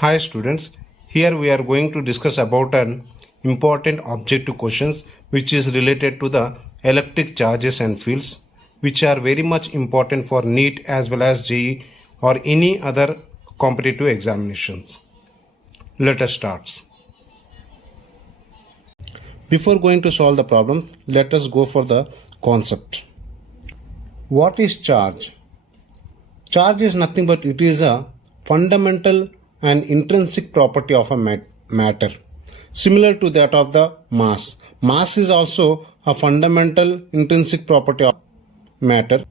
Hi students, here we are going to discuss about an important objective questions which is related to the electric charges and fields which are very much important for NEET as well as JEE or any other competitive examinations. Let us start. Before going to solve the problem, let us go for the concept. What is charge? Charge is nothing but it is a fundamental and intrinsic property of a matter, similar to that of the mass. Mass is also a fundamental intrinsic property of matter,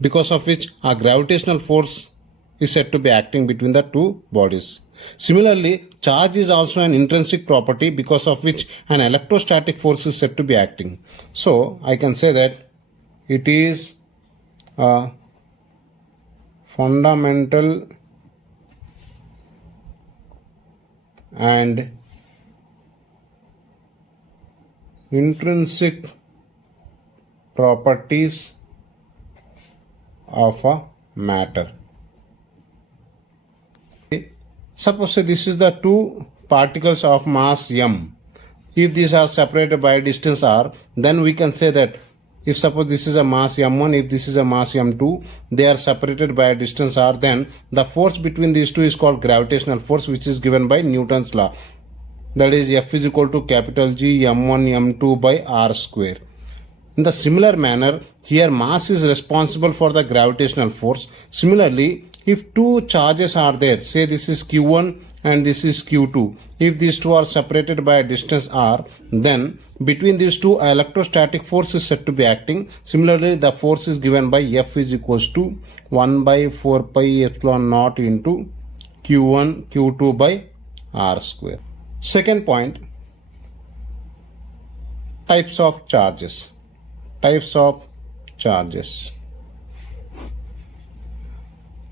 because of which a gravitational force is said to be acting between the two bodies. Similarly, charge is also an intrinsic property because of which an electrostatic force is said to be acting. So, I can say that it is a fundamental and intrinsic properties of a matter. Suppose this is the two particles of mass m. If these are separated by a distance r, then we can say that if suppose this is a mass m1, if this is a mass m2, they are separated by a distance r, then the force between these two is called gravitational force, which is given by Newton's law. That is F is equal to capital G m1 m2 by r square. In the similar manner, here mass is responsible for the gravitational force. Similarly, if two charges are there, say this is q1 and this is q2, if these two are separated by a distance r, then between these two electrostatic force is said to be acting. Similarly, the force is given by F is equals to 1 by 4 pi epsilon naught into q1 q2 by r square. Second point, types of charges. Types of charges.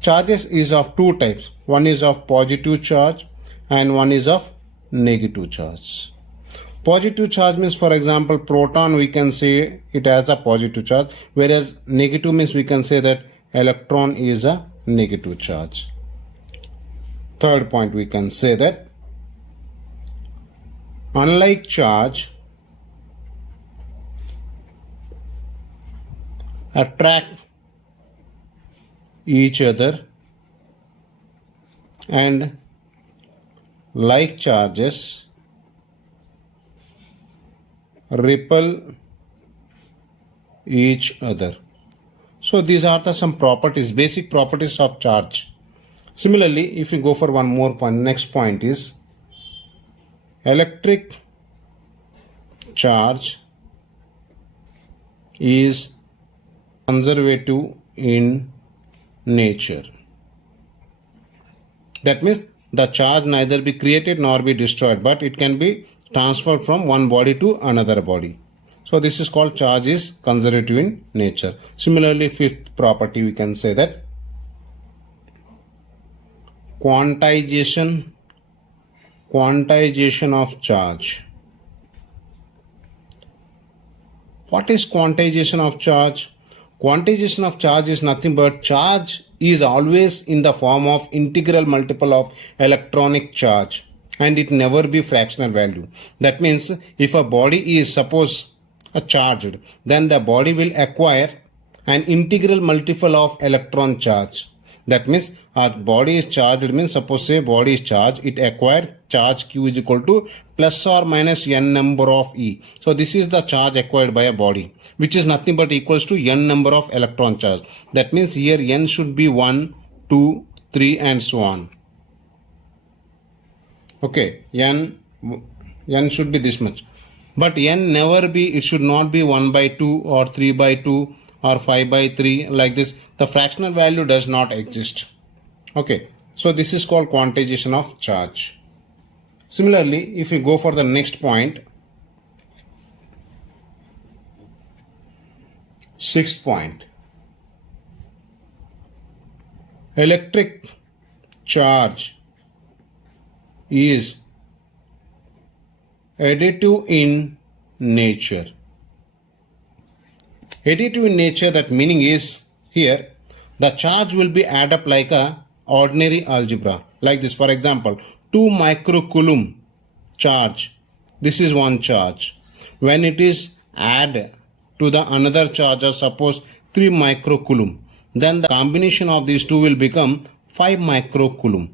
Charges is of two types. One is of positive charge and one is of negative charge. Positive charge means, for example, proton, we can say it as a positive charge, whereas negative means we can say that electron is a negative charge. Third point, we can say that unlike charge, attract each other, and like charges repel each other. So these are the some properties, basic properties of charge. Similarly, if you go for one more point, next point is electric charge is conservative in nature. That means the charge neither be created nor be destroyed, but it can be transferred from one body to another body. So this is called charge is conservative in nature. Similarly, fifth property, we can say that quantization of charge. What is quantization of charge? Quantization of charge is nothing but charge is always in the form of integral multiple of electronic charge, and it never be fractional value. That means if a body is suppose charged, then the body will acquire an integral multiple of electron charge. That means a body is charged means, suppose say body is charged, it acquire charge q is equal to plus or minus n number of e. So this is the charge acquired by a body, which is nothing but equals to n number of electron charge. That means here n should be 1, 2, 3 and so on. Okay, n should be this much. But n never be, it should not be 1 by 2 or 3 by 2 or 5 by 3 like this. The fractional value does not exist. Okay, so this is called quantization of charge. Similarly, if we go for the next point, sixth point, electric charge is additive in nature. Additive in nature, that meaning is here the charge will be add up like a ordinary algebra. Like this, for example, 2 microcoulomb charge. This is one charge. When it is added to the another charge of suppose 3 microcoulomb, then the combination of these two will become 5 microcoulomb.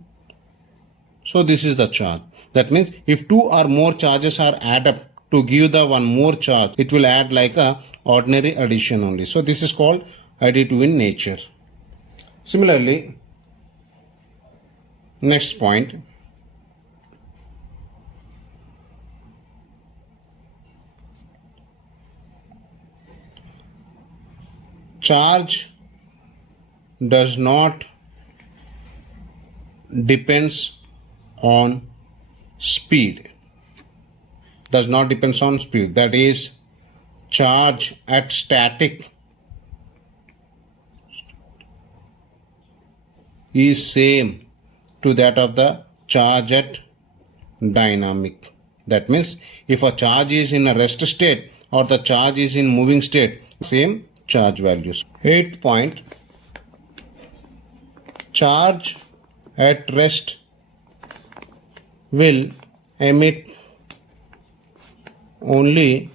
So this is the charge. That means if two or more charges are added up to give the one more charge, it will add like a ordinary addition only. So this is called additive in nature. Similarly, next point. Charge does not depends on speed. Does not depends on speed. That is, charge at static is same to that of the charge at dynamic. That means if a charge is in a rest state or the charge is in moving state, same charge values. 8th point, charge at rest will emit only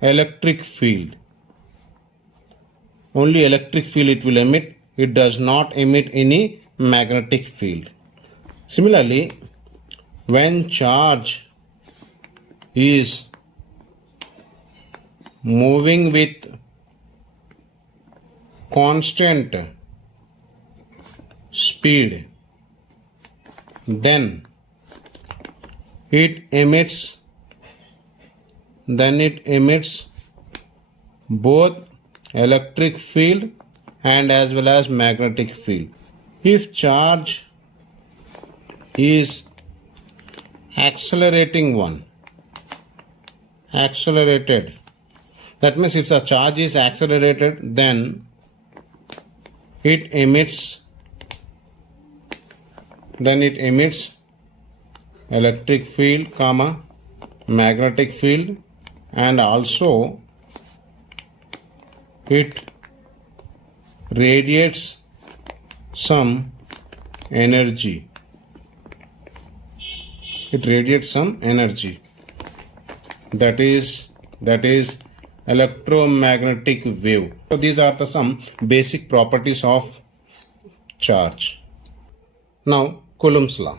electric field. Only electric field it will emit. It does not emit any magnetic field. Similarly, when charge is moving with constant speed, then it emits both electric field and as well as magnetic field. If charge is accelerated, that means if the charge is accelerated, then it emits electric field, magnetic field, and also it radiates some energy. That is electromagnetic wave. So these are some basic properties of charge. Now Coulomb's law.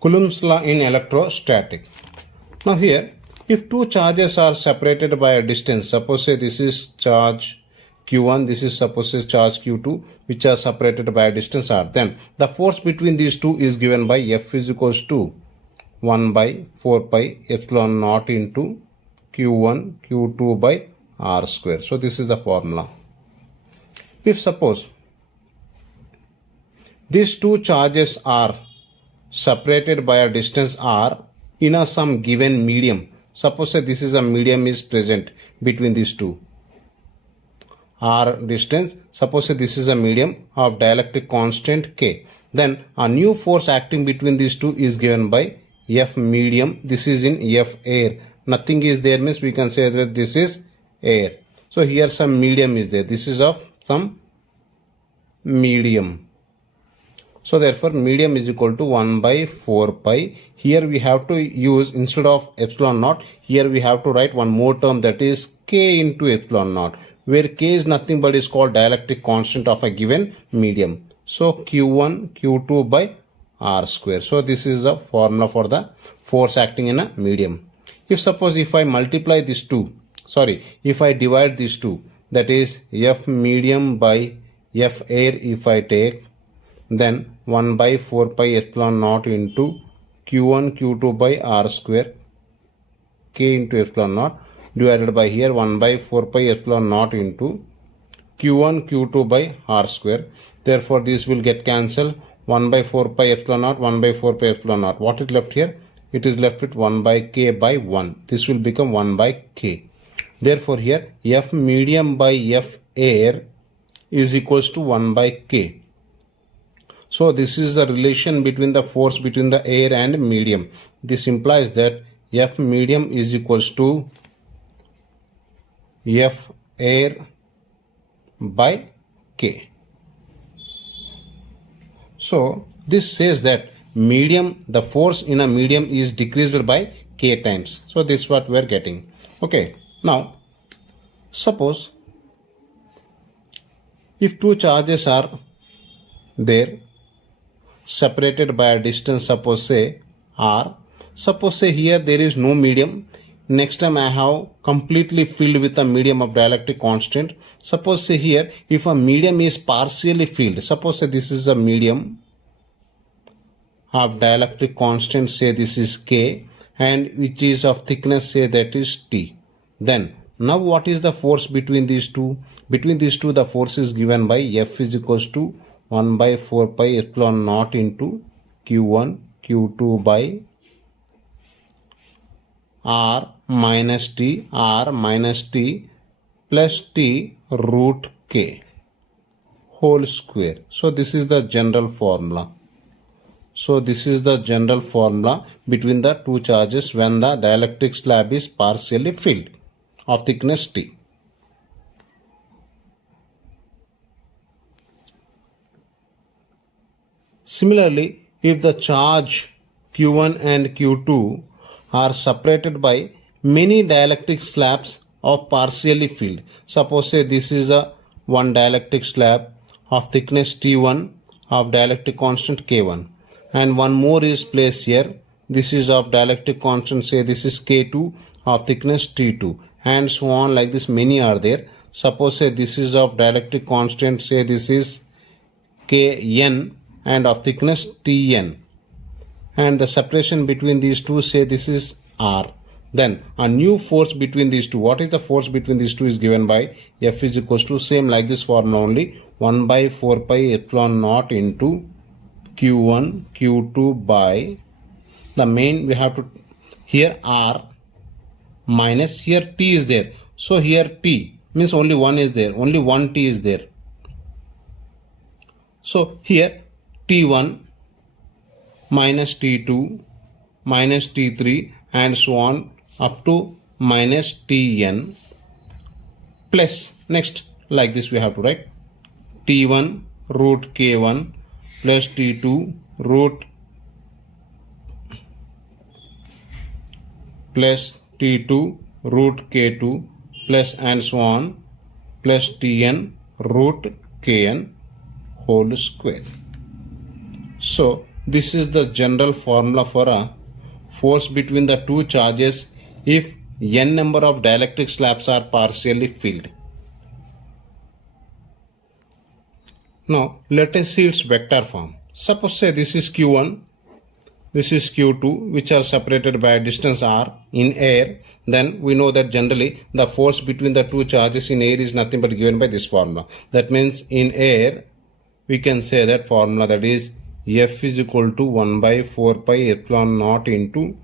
Coulomb's law in electrostatic. Now here, if two charges are separated by a distance, suppose say this is charge Q1, this is suppose charge Q2, which are separated by a distance r, then the force between these two is given by F is equals to 1 by 4 pi epsilon naught into Q1 Q2 by r square. So this is the formula. If suppose these two charges are separated by a distance r in a some given medium, suppose say this is a medium is present between these two r distance, suppose say this is a medium of dielectric constant k, then a new force acting between these two is given by F medium. This is in F air. Nothing is there means we can say that this is air. So here some medium is there. This is of some medium. So therefore medium is equal to 1 by 4 pi. Here we have to use, instead of epsilon naught, here we have to write one more term, that is k into epsilon naught, where k is nothing but is called dielectric constant of a given medium. So Q1 Q2 by r square. So this is the formula for the force acting in a medium. If suppose if I multiply these two, if I divide these two, that is F medium by F air if I take, then 1 by 4 pi epsilon naught into Q1 Q2 by r square k into epsilon naught divided by here 1 by 4 pi epsilon naught into Q1 Q2 by r square. Therefore this will get cancelled. 1 by 4 pi epsilon naught, 1 by 4 pi epsilon naught. What is left here? It is left with 1 by k by 1. This will become 1 by k. Therefore here F medium by F air is equals to 1 by k. So this is the relation between the force between the air and medium. This implies that F medium is equals to F air by K. So this says that medium, the force in a medium is decreased by K times. So this is what we are getting. Okay. Now suppose if two charges are there separated by a distance, suppose say R, suppose say here there is no medium. Next time I have completely filled with a medium of dielectric constant. Suppose say here if a medium is partially filled, suppose say this is a medium of dielectric constant, say this is K, and which is of thickness, say that is T. Then now what is the force between these two? Between these two the force is given by F is equals to 1 by 4 pi epsilon naught into Q1 Q2 by R minus T plus T root K whole square. So this is the general formula. So this is the general formula between the two charges when the dielectric slab is partially filled of thickness T. Similarly, if the charge Q1 and Q2 are separated by many dielectric slabs of partially filled, suppose say this is a one dielectric slab of thickness T1 of dielectric constant K1, and one more is placed here. This is of dielectric constant, say this is K2 of thickness T2, and so on, like this many are there. Suppose say this is of dielectric constant, say this is Kn and of thickness Tn, and the separation between these two, say this is R. Then a new force between these two, what is the force between these two, is given by F is equals to, same like this formula only, 1 by 4 pi epsilon naught into Q1 Q2 by the main, we have to, here R minus, here T is there, so here T means only one is there, only one T is there. So here T1 minus T2 minus T3 and so on up to minus Tn plus, next like this we have to write T1 root K1 plus T2 root plus T2 root K2 plus and so on plus Tn root Kn whole square. So this is the general formula for a force between the two charges if n number of dielectric slabs are partially filled. Now let us see its vector form. Suppose say this is Q1, this is Q2, which are separated by a distance r in air. Then we know that generally the force between the two charges in air is nothing but given by this formula. That means in air we can say that formula, that is F is equal to 1 by 4 pi epsilon naught into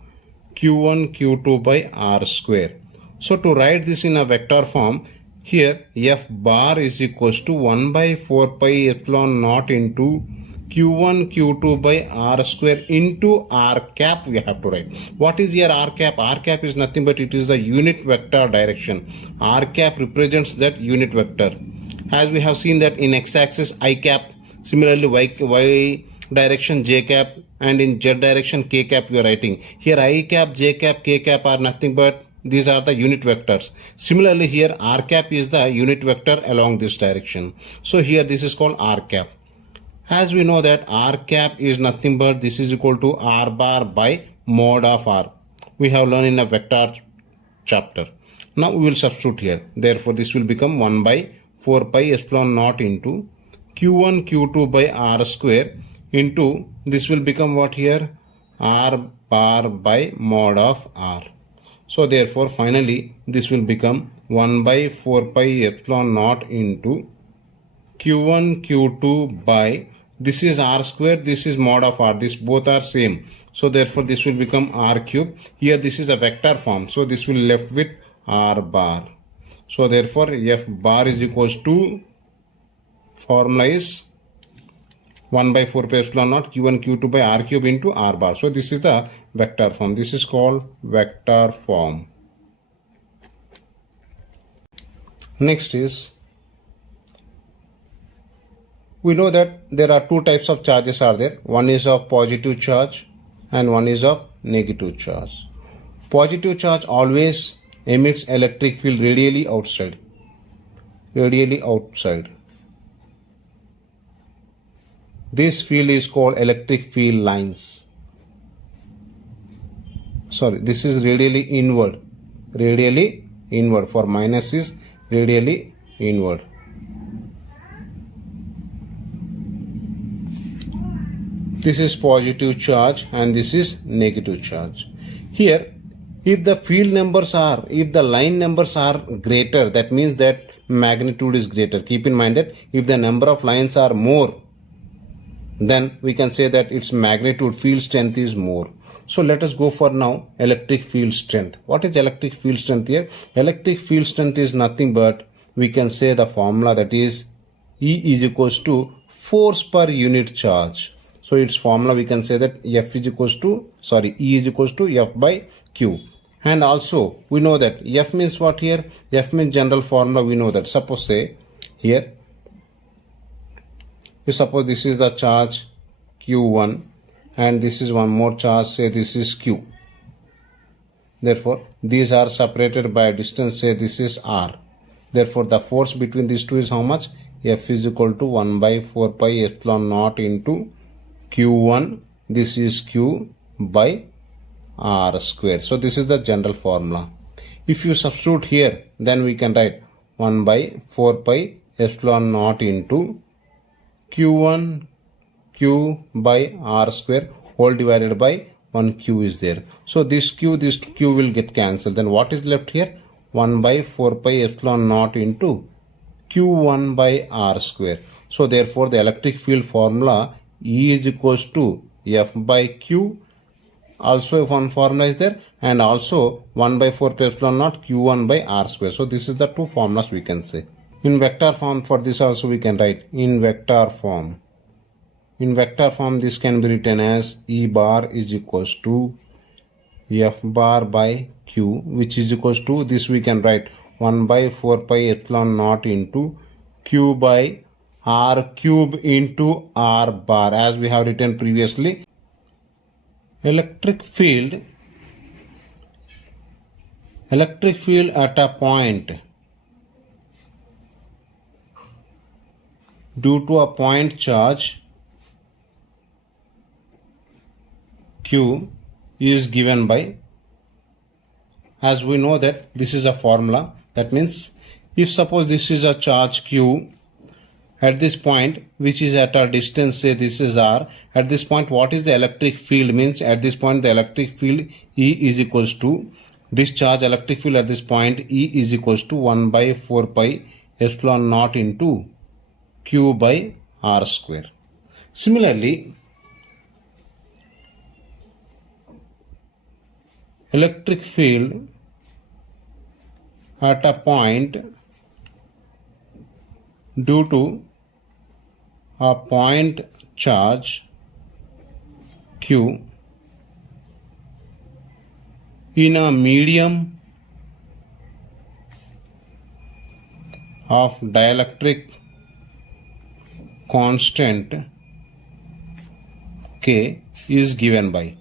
Q1 Q2 by R square. So to write this in a vector form, here F bar is equals to 1 by 4 pi epsilon naught into Q1 Q2 by R square into R cap we have to write. What is here R cap? R cap is nothing but it is the unit vector direction. R cap represents that unit vector. As we have seen that in x-axis I cap, similarly y direction j cap, and in z direction k cap we are writing. Here I cap, j cap, k cap are nothing but these are the unit vectors. Similarly here R cap is the unit vector along this direction. So here this is called R cap. As we know that R cap is nothing but this is equal to R bar by mod of R. We have learned in a vector chapter. Now we will substitute here. Therefore this will become 1 by 4 pi epsilon naught into Q1 Q2 by R square into, this will become what here, R bar by mod of R. So therefore finally this will become 1 by 4 pi epsilon naught into Q1 Q2 by, this is R square, this is mod of R, this both are same. So therefore this will become R cube. Here this is a vector form, so this will left with R bar. So therefore F bar is equals to, formula is 1 by 4 pi epsilon naught Q1 Q2 by R cube into R bar. So this is the vector form. This is called vector form. Next is, we know that there are two types of charges are there. One is of positive charge and one is of negative charge. Positive charge always emits electric field radially outside. This field is called electric field lines. Sorry, this is radially inward. For minus is radially inward. This is positive charge and this is negative charge. Here, if the line numbers are greater, that means that magnitude is greater. Keep in mind that if the number of lines are more, then we can say that its magnitude, field strength is more. So let us go for now electric field strength. What is electric field strength here? Electric field strength is nothing but, we can say the formula, that is E is equals to force per unit charge. So its formula we can say that E is equals to F by Q. And also we know that F means what here? F means general formula, we know that. Suppose say here, if suppose this is the charge Q1 and this is one more charge, say this is Q. Therefore these are separated by a distance, say this is R. Therefore the force between these two is how much? F is equal to 1 by 4 pi epsilon naught into Q1, this is Q by R square. So this is the general formula. If you substitute here, then we can write 1 by 4 pi epsilon naught into Q1 Q by R square whole divided by 1 Q is there. So this Q will get cancelled. Then what is left here? 1 by 4 pi epsilon naught into Q1 by R square. So therefore the electric field formula E is equals to F by Q. Also one formula is there, and also 1 by 4 pi epsilon naught Q1 by R square. So this is the two formulas we can say. In vector form for this also we can write in vector form. In vector form this can be written as E bar is equals to F bar by Q, which is equals to, this we can write 1 by 4 pi epsilon naught into Q by R cube into R bar, as we have written previously. Electric field at a point due to a point charge Q is given by, as we know that this is a formula, that means if suppose this is a charge Q at this point, which is at a distance, say this is R, at this point what is the electric field? Means at this point the electric field E is equals to, this charge electric field at this point E is equals to 1 by 4 pi epsilon naught into Q by R square. Similarly, electric field at a point due to a point charge Q in a medium of dielectric constant K is given by.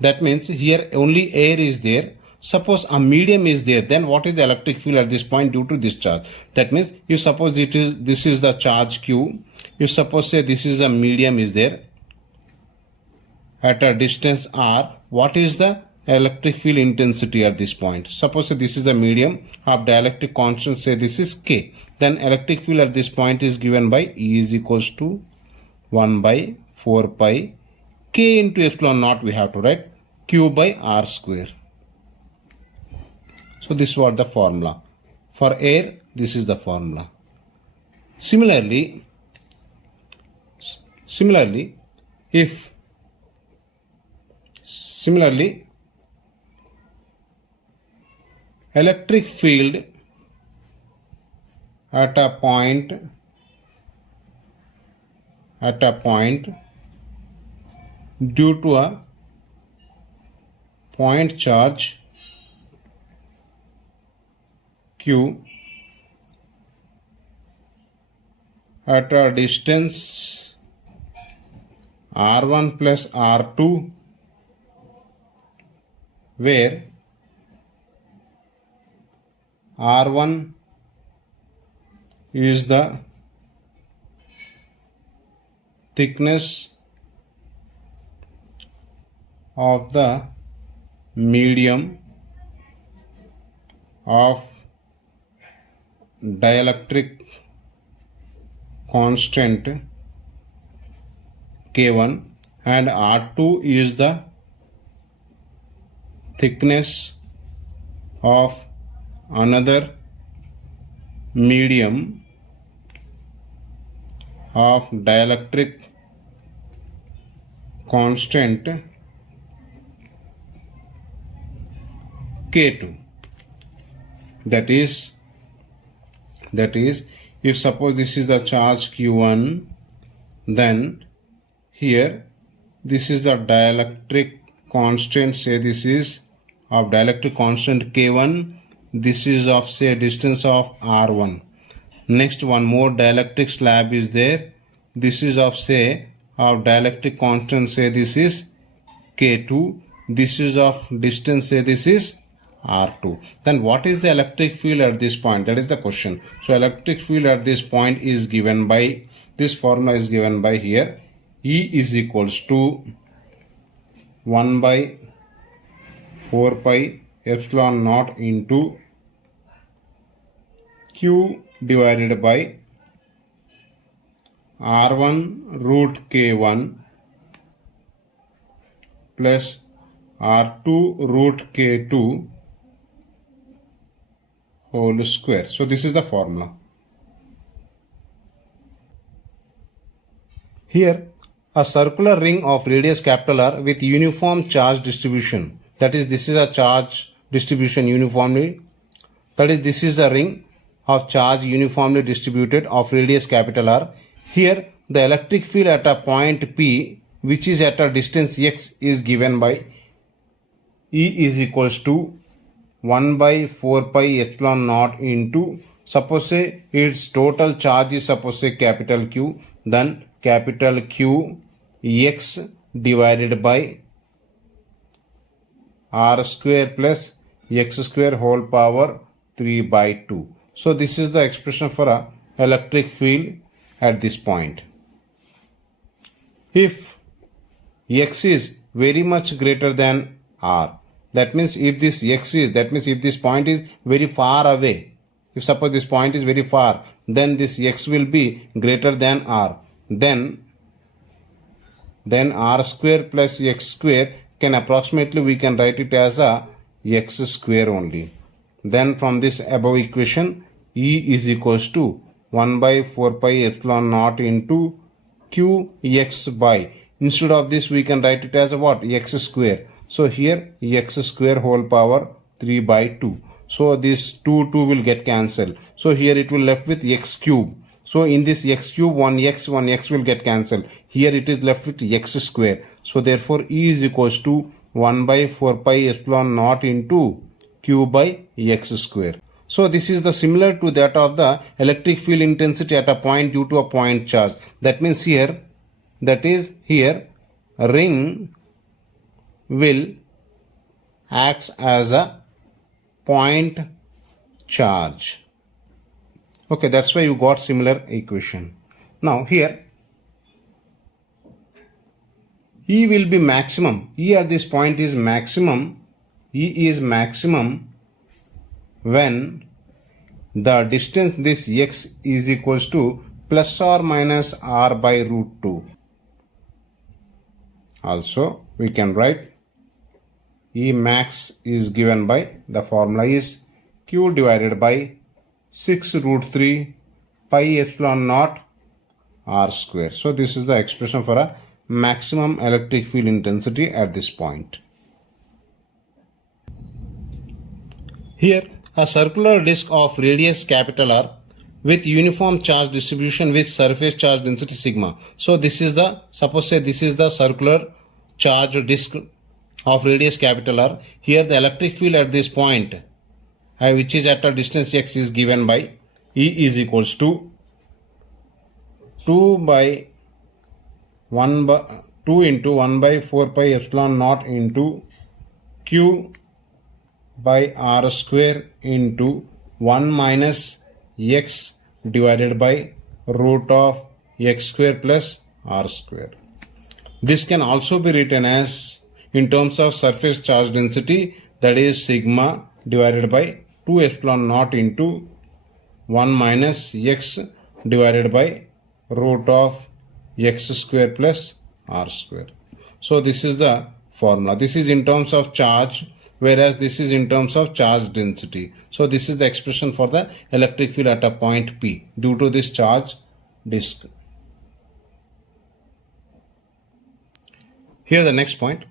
That means here only air is there. Suppose a medium is there, then what is the electric field at this point due to this charge? That means if suppose this is the charge Q, if suppose say this is a medium is there at a distance R, what is the electric field intensity at this point? Suppose say this is the medium of dielectric constant, say this is K, then electric field at this point is given by E is equals to 1 by 4 pi K into epsilon naught, we have to write Q by R square. So this was the formula. For air, this is the formula. Similarly, electric field at a point due to a point charge Q at a distance r1 plus r2, where r1 is the thickness of the medium of dielectric constant K1, and R2 is the thickness of another medium of dielectric constant K2. That is, if suppose this is the charge Q1, then here this is the dielectric constant, say this is of dielectric constant K1, this is of say distance of R1. Next one more dielectric slab is there, this is of say of dielectric constant, say this is K2, this is of distance, say this is R2. Then what is the electric field at this point? That is the question. So electric field at this point is given by, this formula is given by here, E is equals to 1 by 4 pi epsilon naught into Q divided by R1 root K1 plus R2 root K2 whole square. So this is the formula. Here a circular ring of radius capital R with uniform charge distribution. That is, this is a charge distribution uniformly. That is, this is a ring of charge uniformly distributed of radius capital R. Here the electric field at a point P, which is at a distance x, is given by E is equals to 1 by 4 pi epsilon naught into, suppose say its total charge is suppose say capital Q, then capital Q x divided by r square plus x square whole power 3 by 2. So this is the expression for a electric field at this point. If x is very much greater than r, that means if this x is, that means if this point is very far away, if suppose this point is very far, then this x will be greater than r. Then r square plus x square can approximately, we can write it as a x square only. Then from this above equation, E is equals to 1 by 4 pi epsilon naught into q x by, instead of this we can write it as a what? X square. So here x square whole power 3 by 2. So this 2 will get cancelled. So here it will left with x cube. So in this x cube, 1x will get cancelled. Here it is left with x square. So therefore E is equals to 1 by 4 pi epsilon naught into q by x square. So this is the similar to that of the electric field intensity at a point due to a point charge. That means here, that is here, a ring will act as a point charge. Okay, that's why you got similar equation. Now here E will be maximum. E at this point is maximum. E is maximum when the distance, this x is equals to plus or minus r by root 2. Also we can write E max is given by, the formula is q divided by 6 root 3 pi epsilon naught r square. So this is the expression for a maximum electric field intensity at this point. Here a circular disk of radius capital R with uniform charge distribution with surface charge density sigma. So this is the, suppose say this is the circular charge disk of radius capital R. Here the electric field at this point, which is at a distance x, is given by E is equals to 2 by 2 into 1 by 4 pi epsilon naught into q by r square into 1 minus x divided by root of x square plus r square. This can also be written as in terms of surface charge density, that is sigma divided by 2 epsilon naught into 1 minus x divided by root of x square plus r square. So this is the formula. This is in terms of charge, whereas this is in terms of charge density. So this is the expression for the electric field at a point P due to this charge disk. Here the next point.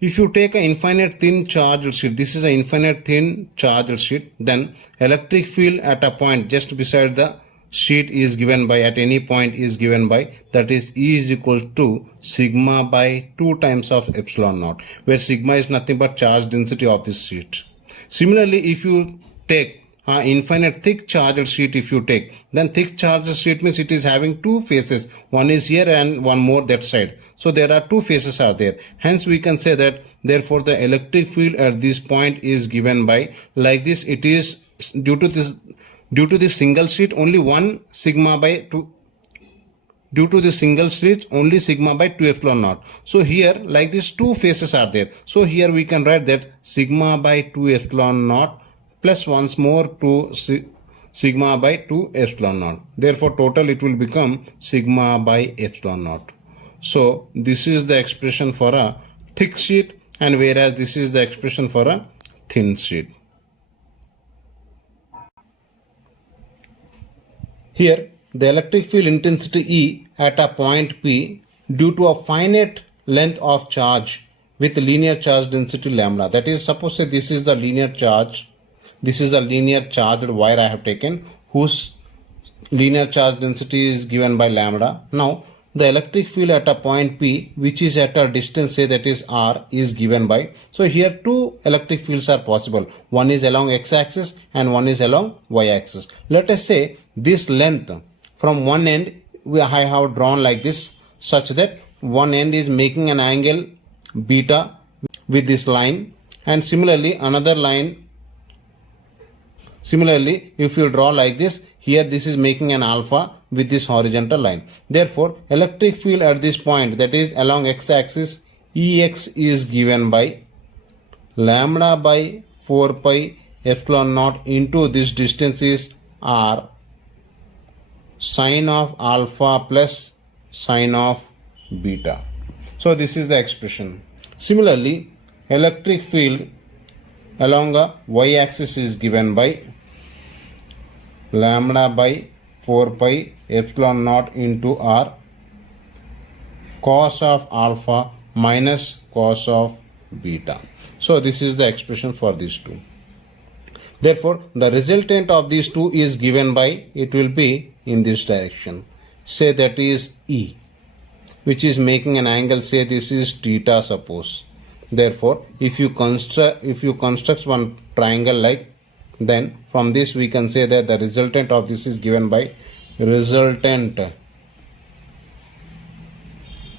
If you take an infinite thin charged sheet, this is an infinite thin charged sheet, then electric field at a point just beside the sheet is given by, at any point is given by, that is E is equal to sigma by 2 times of epsilon naught, where sigma is nothing but charge density of this sheet. Similarly, if you take infinite thick charged sheet, if you take, then thick charged sheet means it is having two faces, one is here and one more that side. So there are two faces are there. Hence we can say that therefore the electric field at this point is given by, like this, it is due to this single sheet only 1 sigma by 2, due to the single sheet only sigma by 2 epsilon naught. So here like this two faces are there. So here we can write that sigma by 2 epsilon naught plus once more 2 sigma by 2 epsilon naught. Therefore total it will become sigma by epsilon naught. So this is the expression for a thick sheet, and whereas this is the expression for a thin sheet. Here the electric field intensity E at a point P due to a finite length of charge with linear charge density lambda. That is, suppose say this is the linear charge. This is a linear charged wire I have taken, whose linear charge density is given by lambda. Now the electric field at a point P, which is at a distance say that is r, is given by. So here two electric fields are possible. One is along x-axis and one is along y-axis. Let us say this length from one end I have drawn like this, such that one end is making an angle beta with this line, and similarly another line. Similarly, if you draw like this, here this is making an alpha with this horizontal line. Therefore, electric field at this point, that is along x-axis, Ex is given by lambda by 4 pi epsilon naught into this distance is r, sine of alpha plus sine of beta. So this is the expression. Similarly, electric field along a y-axis is given by lambda by 4 pi epsilon naught into r, cos of alpha minus cos of beta. So this is the expression for these two. Therefore, the resultant of these two is given by, it will be in this direction. Say that is E, which is making an angle, say this is theta suppose. Therefore, if you construct one triangle like, then from this we can say that the resultant of this is given by resultant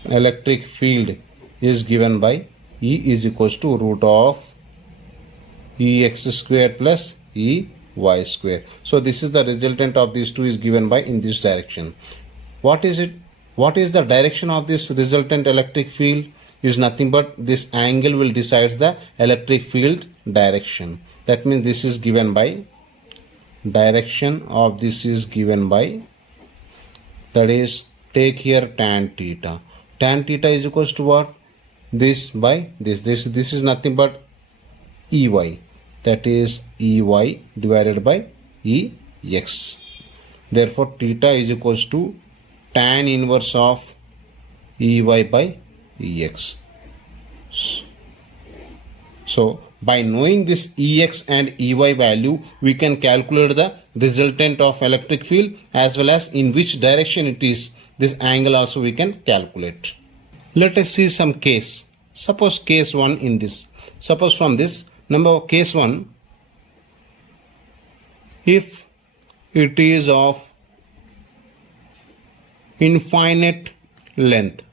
electric field is given by E is equals to root of Ex square plus Ey square. So this is the resultant of these two is given by in this direction. What is it? What is the direction of this resultant electric field? Is nothing but this angle will decide the electric field direction. That means this is given by, direction of this is given by, that is, take here tan theta. Tan theta is equals to what? This by this. This is nothing but Ey. That is Ey divided by Ex. Therefore theta is equals to tan inverse of Ey by Ex. So by knowing this Ex and Ey value, we can calculate the resultant of electric field as well as in which direction it is. This angle also we can calculate. Let us see some case. Suppose case 1 in this. Suppose from this number case 1, if it is of infinite length.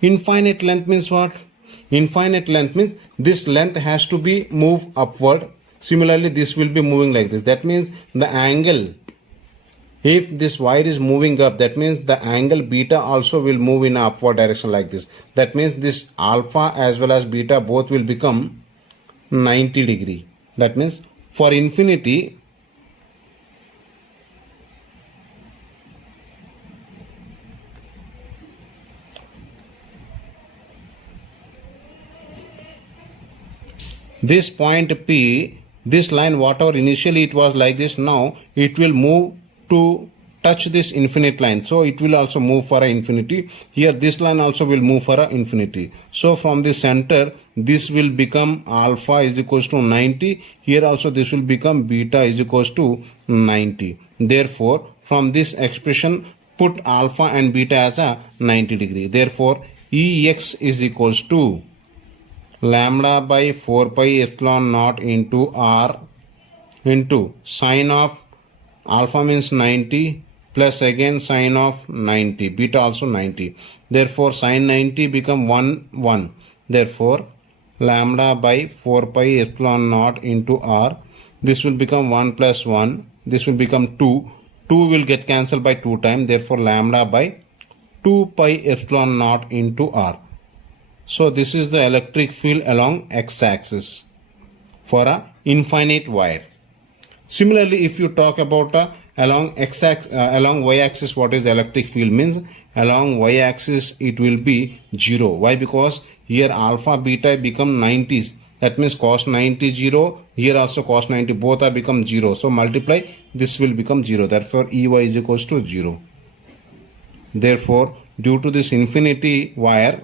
Infinite length means what? Infinite length means this length has to be moved upward. Similarly, this will be moving like this. That means the angle, if this wire is moving up, that means the angle beta also will move in an upward direction like this. That means this alpha as well as beta both will become 90 degree. That means for infinity, this point P, this line whatever initially it was like this, now it will move to touch this infinite line. So it will also move for a infinity. Here this line also will move for a infinity. So from the center, this will become alpha is equals to 90. Here also this will become beta is equals to 90. Therefore, from this expression, put alpha and beta as a 90 degree. Therefore, Ex is equals to lambda by 4 pi epsilon naught into r into sine of alpha means 90 plus again sine of 90, beta also 90. Therefore, sine 90 become 1. Therefore, lambda by 4 pi epsilon naught into r. This will become 1 plus 1. This will become 2. 2 will get cancelled by 2 times. Therefore, lambda by 2 pi epsilon naught into r. So this is the electric field along x-axis for a infinite wire. Similarly, if you talk about along y-axis, what is the electric field means? Along y-axis it will be 0. Why? Because here alpha beta become 90s. That means cos 90 0. Here also cos 90, both are become 0. So multiply, this will become 0. Therefore, Ey is equals to 0. Therefore, due to this infinity wire,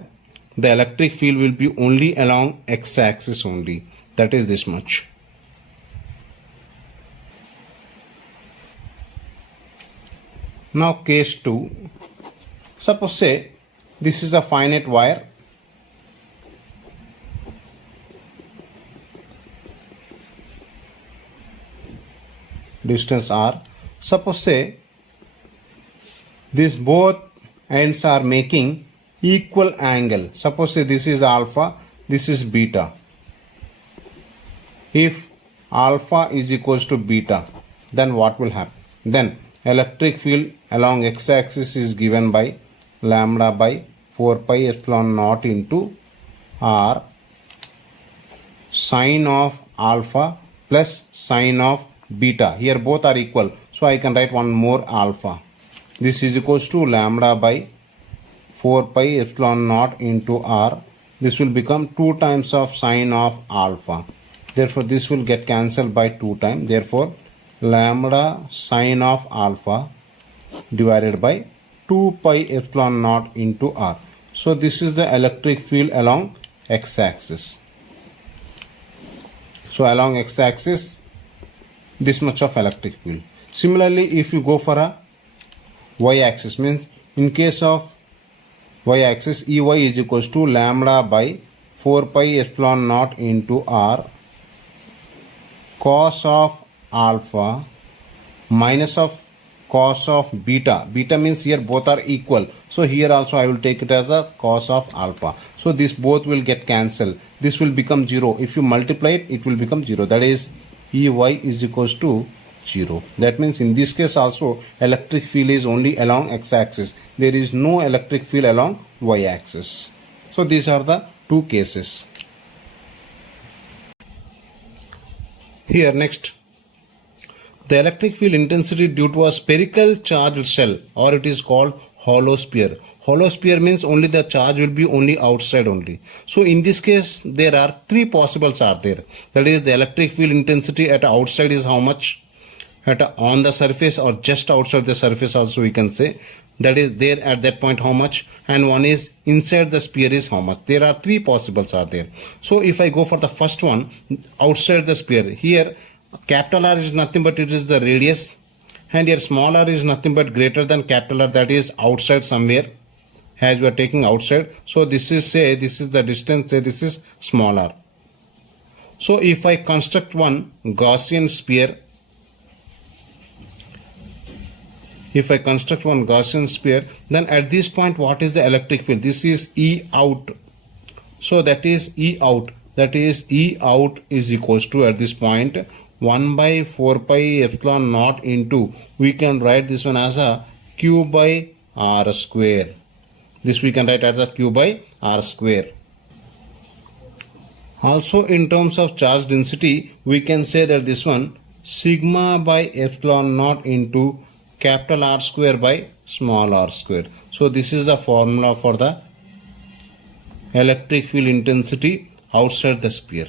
the electric field will be only along x-axis only. That is this much. Now case 2. Suppose say this is a finite wire. Distance r. Suppose say this both ends are making equal angle. Suppose say this is alpha, this is beta. If alpha is equals to beta, then what will happen? Then electric field along x-axis is given by lambda by 4 pi epsilon naught into r sine of alpha plus sine of beta. Here both are equal, so I can write one more alpha. This is equals to lambda by 4 pi epsilon naught into r. This will become 2 times of sine of alpha. Therefore, this will get cancelled by 2 times. Therefore, lambda sine of alpha divided by 2 pi epsilon naught into r. So, this is the electric field along x-axis. So, along x-axis, this much of electric field. Similarly, if you go for a y-axis, means in case of y-axis, Ey is equals to lambda by 4 pi epsilon naught into r cos of alpha minus of cos of beta. Beta means here both are equal. So here also I will take it as a cos of alpha. So this both will get cancelled. This will become 0. If you multiply it, it will become 0. That is Ey is equals to 0. That means in this case also electric field is only along x-axis. There is no electric field along y-axis. So these are the two cases. Here next, the electric field intensity due to a spherical charged shell, or it is called hollow sphere. Hollow sphere means only the charge will be only outside only. So in this case there are three possibles are there. That is, the electric field intensity at outside is how much? On the surface or just outside the surface also we can say. That is there at that point how much, and one is inside the sphere is how much. There are three possibles are there. So if I go for the first one, outside the sphere, here capital R is nothing but it is the radius, and here small r is nothing but greater than capital R, that is outside somewhere, as we are taking outside. So this is, say this is the distance, say this is small r. So if I construct one Gaussian sphere, if I construct one Gaussian sphere, then at this point what is the electric field? This is E out. So that is E out. That is E out is equals to, at this point, 1 by 4 pi epsilon naught into, we can write this one as a Q by R square. This we can write as a Q by R square. Also in terms of charge density, we can say that this one sigma by epsilon naught into capital R square by small r square. So this is the formula for the electric field intensity outside the sphere.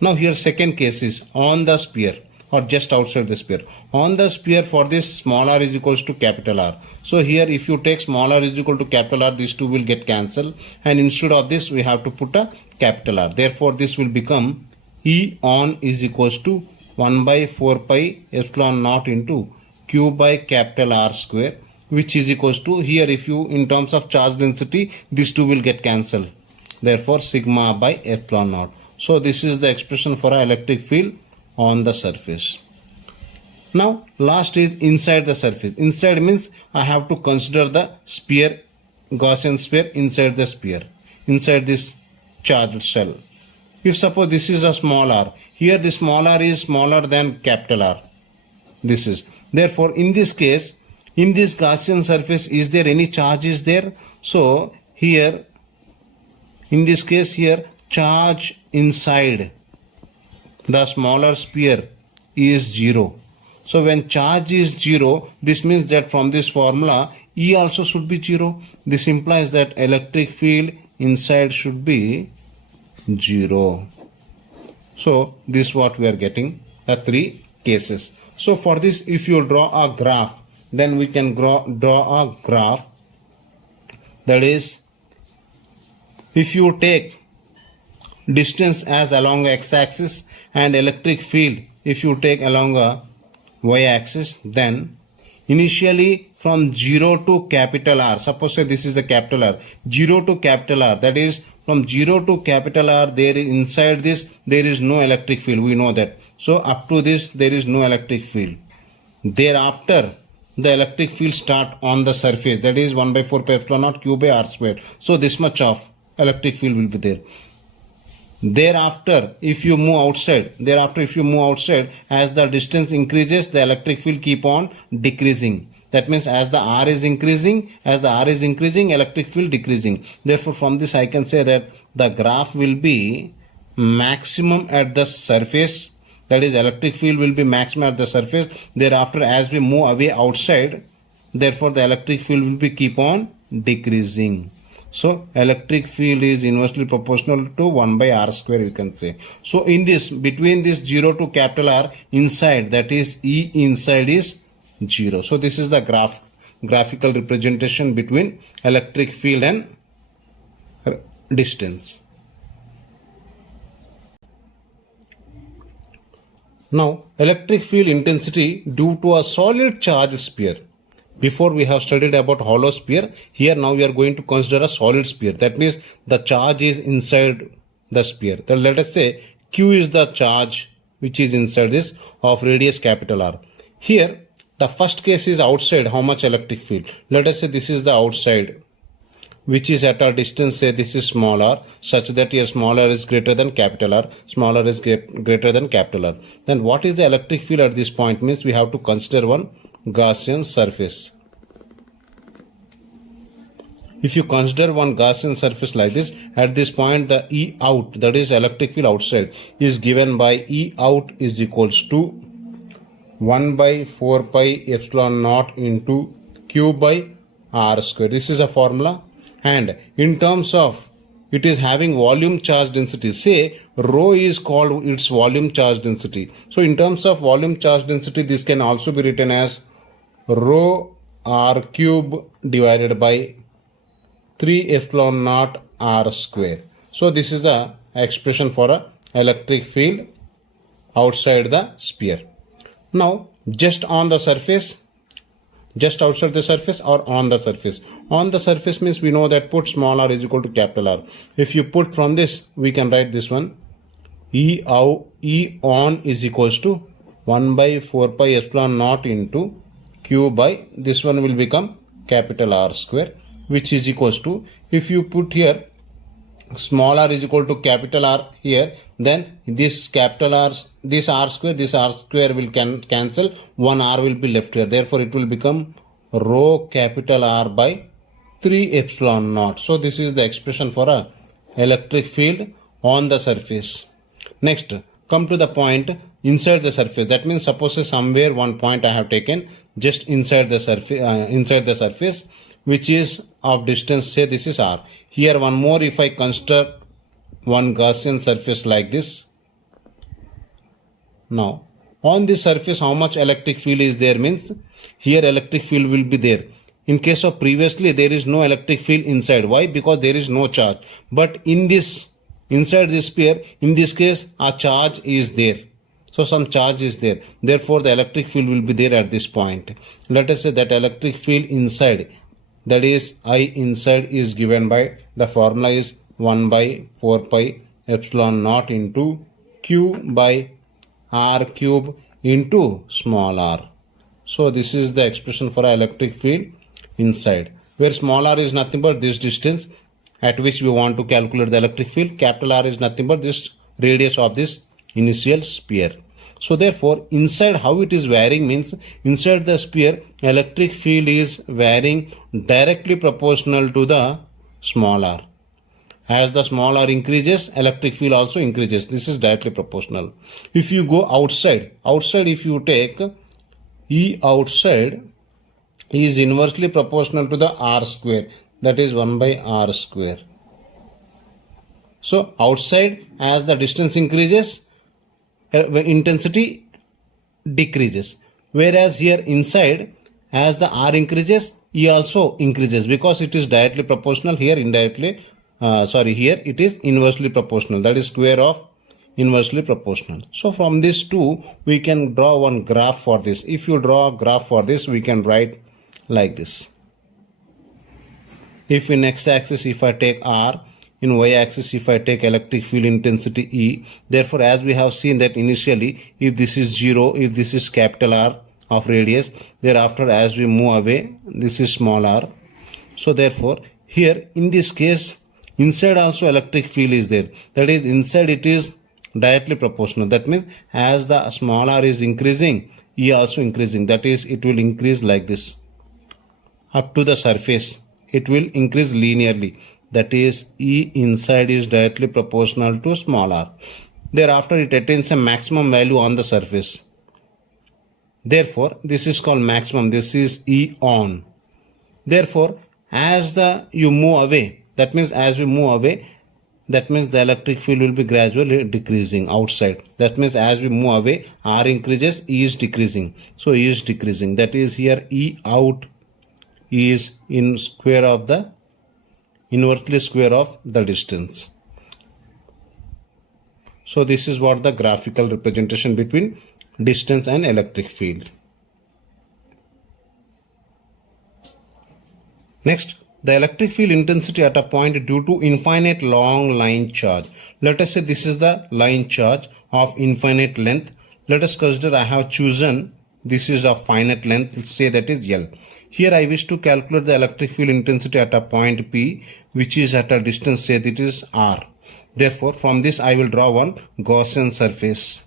Now here second case is on the sphere or just outside the sphere. On the sphere, for this small r is equals to capital R. So here if you take small r is equal to capital R, these two will get cancelled, and instead of this we have to put a capital R. Therefore this will become E on is equals to 1 by 4 pi epsilon naught into Q by capital R square, which is equals to, here if you in terms of charge density, these two will get cancelled. Therefore sigma by epsilon naught. So this is the expression for an electric field on the surface. Now last is inside the surface. Inside means I have to consider the sphere, Gaussian sphere inside the sphere, inside this charged shell. If suppose this is a small r, here the small r is smaller than capital R. This is, therefore in this case, in this Gaussian surface, is there any charge is there? So here in this case, here charge inside the smaller sphere is 0. So when charge is 0, this means that from this formula E also should be 0. This implies that electric field inside should be 0. So this is what we are getting, the three cases. So for this, if you draw a graph, then we can draw a graph. That is, if you take distance as along x-axis and electric field if you take along a y-axis, then initially from 0 to capital R, suppose say this is the capital R, 0 to capital R, that is from 0 to capital R, there is inside this there is no electric field, we know that. So up to this there is no electric field. Thereafter the electric field start on the surface, that is 1 by 4 pi epsilon naught Q by R square. So this much of electric field will be there. Thereafter if you move outside, as the distance increases, the electric field keep on decreasing. That means as the R is increasing, electric field decreasing. Therefore from this I can say that the graph will be maximum at the surface, that is electric field will be maximum at the surface. Thereafter as we move away outside, therefore the electric field will be keep on decreasing. So electric field is inversely proportional to 1 by R square, you can say. So in this, between this 0 to capital R, inside, that is E inside is 0. So this is the graphical representation between electric field and distance. Now electric field intensity due to a solid charged sphere. Before we have studied about hollow sphere, here now we are going to consider a solid sphere. That means the charge is inside the sphere. So let us say Q is the charge which is inside this of radius capital R. Here the first case is outside, how much electric field. Let us say this is the outside, which is at a distance, say this is small r, such that here small r is greater than capital R, smaller is greater than capital R. Then what is the electric field at this point? Means we have to consider one Gaussian surface. If you consider one Gaussian surface like this, at this point the E out, that is electric field outside, is given by E out is equals to 1 by 4 pi epsilon naught into Q by R square. This is a formula, and in terms of it is having volume charge density, say rho is called its volume charge density. So in terms of volume charge density, this can also be written as rho r cube divided by 3 epsilon naught R square. So this is the expression for a electric field outside the sphere. Now just on the surface, just outside the surface or on the surface. On the surface means we know that put small r is equal to capital R. If you put from this, we can write this one, E on is equals to 1 by 4 pi epsilon naught into Q by this one will become capital R square, which is equals to, if you put here small r is equal to capital R here, then this capital R, this R square will cancel, one R will be left here. Therefore, it will become rho capital R by 3 epsilon naught. So, this is the expression for a electric field on the surface. Next, come to the point inside the surface. That means suppose somewhere one point I have taken just inside the surface, which is of distance, say this is R. Here one more, if I construct one Gaussian surface like this. Now on this surface how much electric field is there, means here electric field will be there. In case of previously there is no electric field inside. Why? Because there is no charge. But in this, inside this sphere, in this case a charge is there. So some charge is there. Therefore the electric field will be there at this point. Let us say that electric field inside, that is I inside, is given by, the formula is 1 by 4 pi epsilon naught into Q by R cube into small r. So this is the expression for electric field inside, where small r is nothing but this distance at which we want to calculate the electric field. Capital R is nothing but this radius of this initial sphere. So therefore inside how it is varying means, inside the sphere electric field is varying directly proportional to the small r. As the small r increases, electric field also increases. This is directly proportional. If you go outside if you take E outside is inversely proportional to the R square, that is 1 by R square. So outside, as the distance increases, intensity decreases. Whereas here inside, as the R increases, E also increases, because it is directly proportional. Here indirectly, here it is inversely proportional, that is square of inversely proportional. So from this two we can draw one graph for this. If you draw a graph for this, we can write like this. If in x-axis if I take R, in y-axis if I take electric field intensity E. Therefore as we have seen that initially, if this is 0, if this is capital R of radius, thereafter as we move away, this is small r. So therefore here in this case inside also electric field is there, that is inside it is directly proportional. That means as the small r is increasing, E also increasing, that is it will increase like this up to the surface. It will increase linearly, that is E inside is directly proportional to small r. Thereafter it attains a maximum value on the surface. Therefore this is called maximum, this is E on. Therefore as you move away, that means as we move away, that means the electric field will be gradually decreasing outside. That means as we move away, R increases, E is decreasing. So E is decreasing, that is here E out is in square of the, inversely square of the distance. So this is what the graphical representation between distance and electric field. Next, the electric field intensity at a point due to infinite long line charge. Let us say this is the line charge of infinite length. Let us consider I have chosen this is of finite length, let's say that is L. Here I wish to calculate the electric field intensity at a point P, which is at a distance, say that is R. Therefore from this I will draw one Gaussian surface.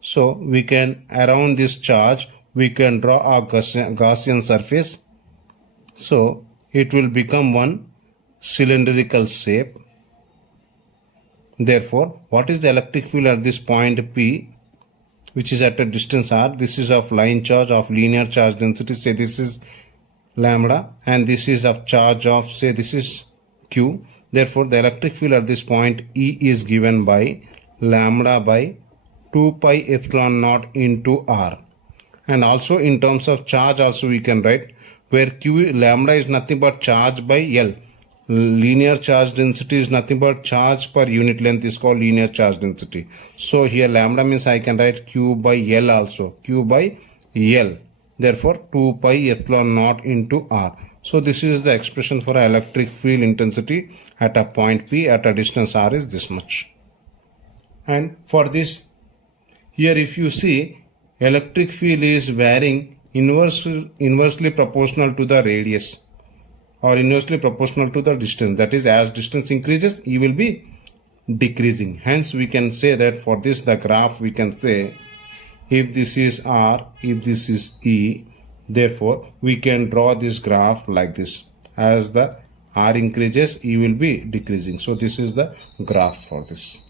So we can, around this charge we can draw a Gaussian surface. So it will become one cylindrical shape. Therefore what is the electric field at this point P, which is at a distance R? This is of line charge of linear charge density, say this is lambda, and this is of charge of, say this is Q. Therefore the electric field at this point E is given by lambda by 2 pi epsilon naught into R. And also in terms of charge also we can write, where Q, lambda is nothing but charge by L. Linear charge density is nothing but charge per unit length is called linear charge density. So here lambda means I can write Q by L also, Q by L. Therefore 2 pi epsilon naught into R. So this is the expression for electric field intensity at a point P at a distance R is this much. And for this, here if you see, electric field is varying inversely proportional to the radius or inversely proportional to the distance. That is, as distance increases, E will be decreasing. Hence, we can say that for this, the graph we can say, if this is R, if this is E, therefore, we can draw this graph like this. As the R increases, E will be decreasing. So, this is the graph for this.